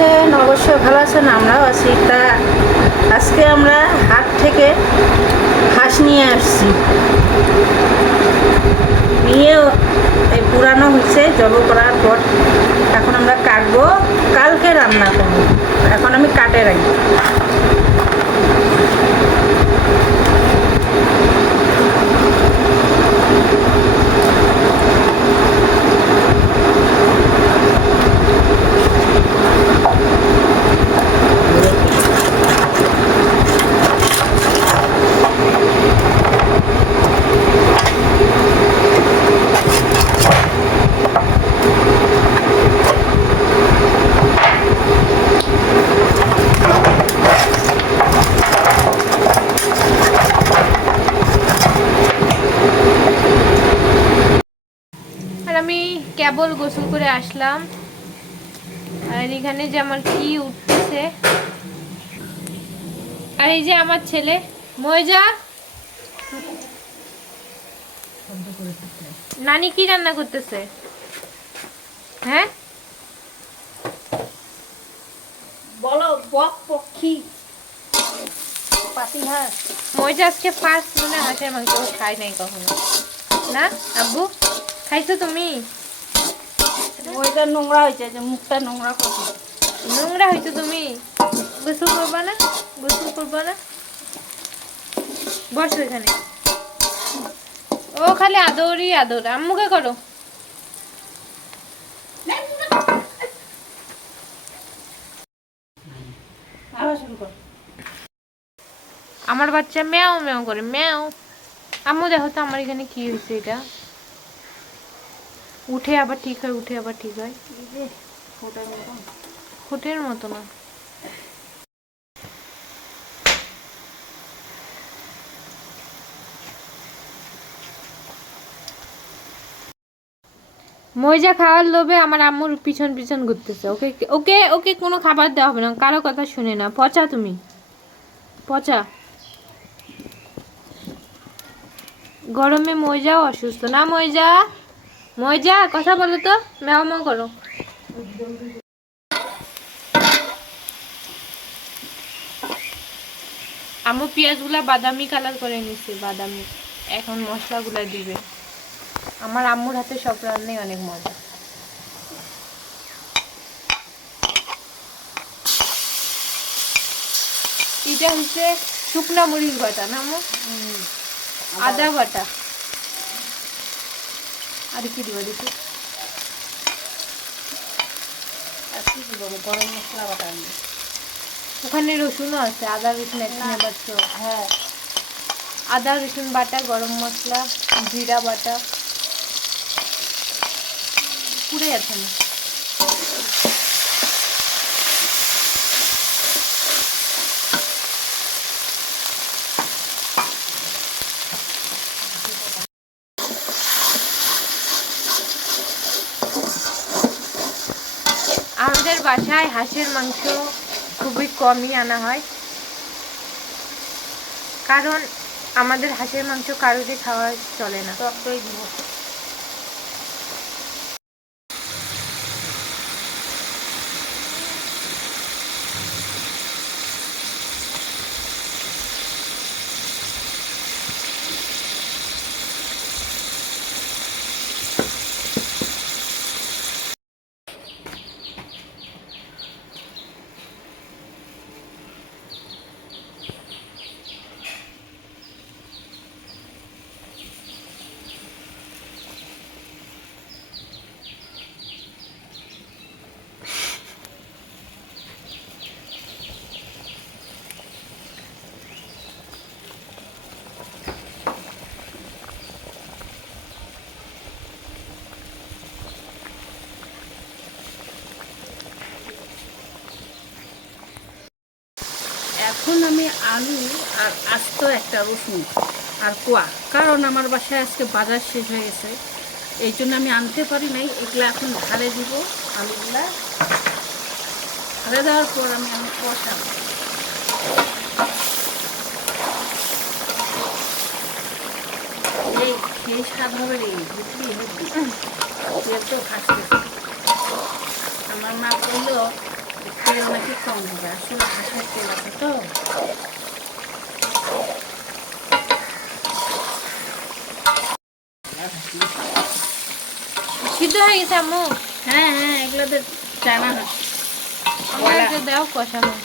আছেন, অবশ্যই ভালো আছেন, আমরাও আছি। তা আজকে আমরা হাট থেকে হাঁস নিয়ে আসছি। নিয়ে এই পুরানো হচ্ছে জব করার পর এখন আমরা কাটবো। কালকে রান্না করব। এখন আমি কাটে রাখি আর আমি কেবল গোসল করে আসলাম। আর এখানে যে আমার কি উঠতেছে আর এই যে আমার ছেলে ময়জা নানি কি রান্না করতেছে? হ্যাঁ? বলো বক পক্ষী। পাতি হাঁস। ময়জা আজকে ফার্স্ট মনে হাঁসের মাংস খাই নাই কখনো। না আব্বু? খাইছো তুমি? ওইটা নোংরা হয়েছে যে মুখটা নোংরা নোংরা হয়েছো তুমি? গোসল করবা না? গোসল করবা না? বসো এখানে। ও খালি আদরই আদর, আম্মুকে কর। আমার বাচ্চা ম্যাও ম্যাও করে, ম্যাও। আম্মু দেখো তো আমার এখানে কি হয়েছে এটা। উঠে আবার ঠিক হয়, উঠে আবার ঠিক হয়। ফুটের মতো না। ময়জা খাওয়ার লোভে আমার আম্মুর পিছন পিছন ঘুরতেছে। ওকে ওকে ওকে কোনো খাবার দেওয়া হবে না। কারও কথা শুনে না। পচা তুমি? পচা? গরমে ময়জাও অসুস্থ। না ময়জা? ময়জা কথা বলো তো। ম্যাও ম্যাও করো। আম্মু পেঁয়াজগুলা বাদামি কালার করে নিচ্ছে বাদামি। এখন মশলাগুলা দিবে। আমার আম্মুর হাতে সব রান্নাই অনেক মজা। এটা হচ্ছে শুকনা মরিচ বাটা না আদা বাটা। আর কি দিব দিছি আর কি দিব? গরম মশলা বাটা আনবি। ওখানে রসুনও আছে আদা রসুন এখানে বাচ্চ হ্যাঁ। আদা রসুন বাটা গরম মশলা জিরা বাটা। পুড়ে আছে না? আমাদের বাসায় হাঁসের মাংস খুবই কমই আনা হয়। কারণ আমাদের হাঁসের মাংস কারোরই খাওয়া চলে না। এখন আমি আলু আর আস্ত একটা রসুন আর কোয়া। কারণ আমার বাসায় আজকে বাজার শেষ হয়ে গেছে। এই জন্য আমি আনতে পারি নাই। এগুলো এখন ঢালে দিব আলুগুলা। ঢালে দেওয়ার পর আমি আমি কষাবো। এই স্বাদ হবে রে, বুঝলি? তুই একটু হাসতে আমার মা বলল তেল নাকি কম হবে আসলে হাঁসের তেল আছে তো সিদ্ধ হয়ে গেছে আম্মু হ্যাঁ হ্যাঁ একটা দাও কষা মাংস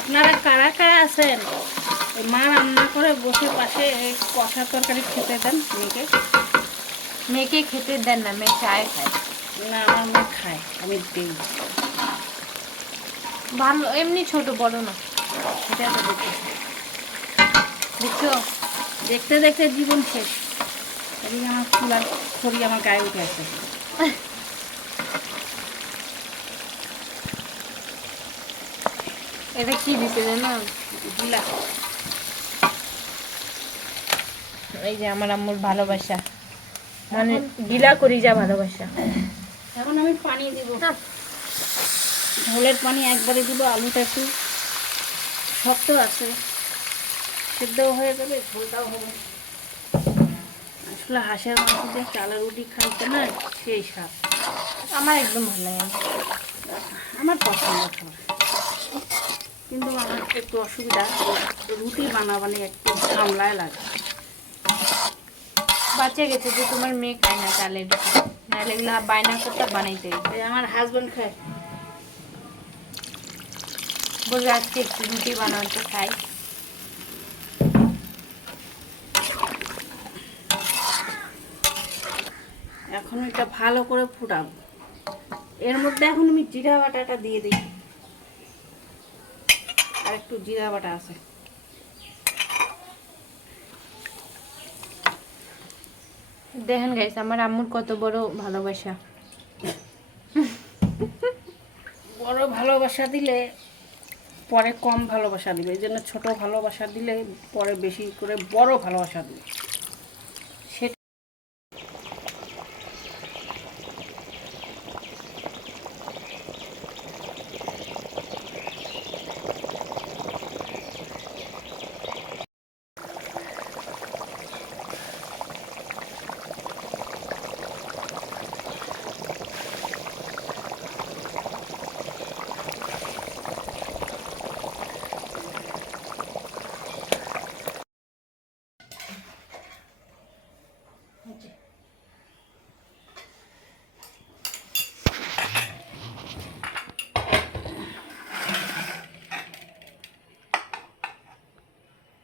আপনারা কারা কারা আছেন? মা রান্না করে বসে পাশে কষা তরকারি খেতে দেন মেয়েকে। মেয়েকে খেতে দেন না মেয়ে চায় খায়। না আমার মেয়ে খায় আমি দিই। ভালো এমনি ছোট বড় না। সেটা তো দেখছ? দেখতে দেখতে জীবন শেষ। এদিকে আমার ফুলার খড়ি আমার গায়ে উঠে আসে এটা কি দিতে জানো? জিলা এই যে আমার আম্মুর ভালোবাসা। মানে গিলা করি যা ভালোবাসা। এখন আমি পানি দিব। ঝোলের পানি একবারে দিব আলুটা একটু শক্ত আছে। সেদ্ধও হয়ে যাবে ঝোলটাও হবে। আসলে হাঁসের মাংস দিয়ে চালের রুটি খাইতে না সেই স্বাদ। আমার একদম ভালো লাগে আমার পছন্দ কিন্তু আমার একটু অসুবিধা রুটি বানাবানি একটু সামলায় লাগে। বাচ্চা গেছে যে তোমার মেয়ে খায় না রুটি নাহলে এগুলো বায়না করতে বানাইতে আমার হাজব্যান্ড খায়। বলে আজকে একটু রুটি বানাতে খাই। এখন এটা ভালো করে ফুটাবো। এর মধ্যে এখন আমি জিরা বাটাটা দিয়ে দিই। আর একটু জিরা বাটা আছে। দেখেন গাইছে আমার আম্মুর কত বড় ভালোবাসা। বড় ভালোবাসা দিলে পরে কম ভালোবাসা দিবে, এই জন্য ছোটো ভালোবাসা দিলে পরে বেশি করে বড় ভালোবাসা দিবে।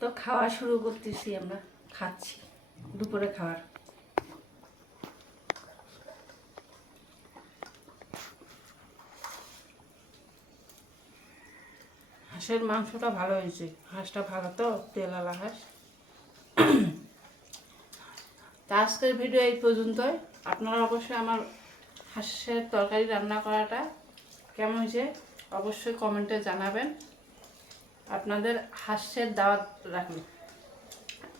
তো খাওয়া শুরু করতেছি আমরা, খাচ্ছি, দুপুরে খাওয়ার। হাঁসের মাংসটা ভালো হয়েছে। হাঁসটা ভালো তো, তেলালা হাঁস। তা আজকের ভিডিও এই পর্যন্তই। আপনারা অবশ্যই আমার হাঁসের তরকারি রান্না করাটা কেমন হয়েছে, অবশ্যই কমেন্টে জানাবেন। আপনাদের হাস্যের দাওয়াত রাখলাম।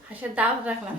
হাঁসের দাওয়াত রাখলাম।